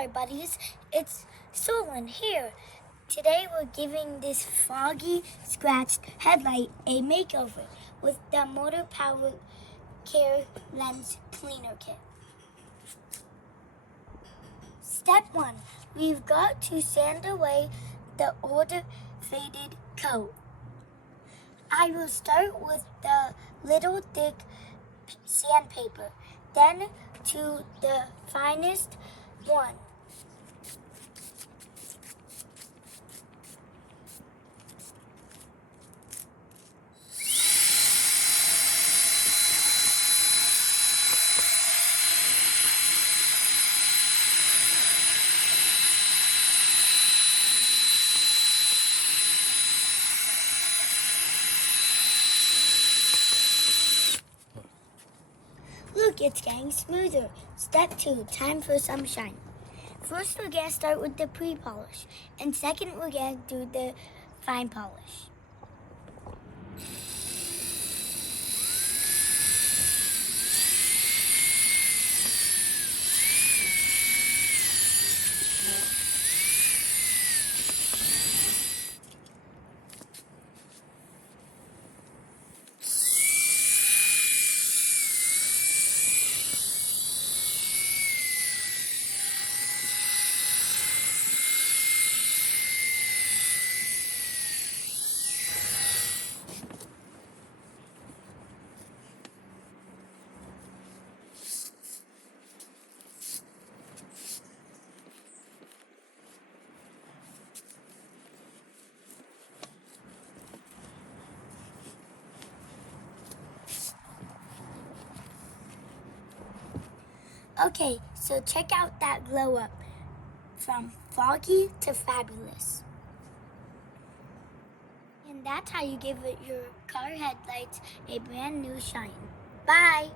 Hi buddies, it's Soulen here. Today we're giving this foggy scratched headlight a makeover with the MotorPower Care Lens Cleaner Kit. Step 1. We've got to sand away the old faded coat. I will start with the little thick sandpaper, then to the finest one. Look, it's getting smoother. Step 2, time for some shine. First, we're going to start with the pre-polish, and second, we're going to do the fine polish. Okay, so check out that glow up. From foggy to fabulous. And that's how you give it your car headlights a brand new shine. Bye!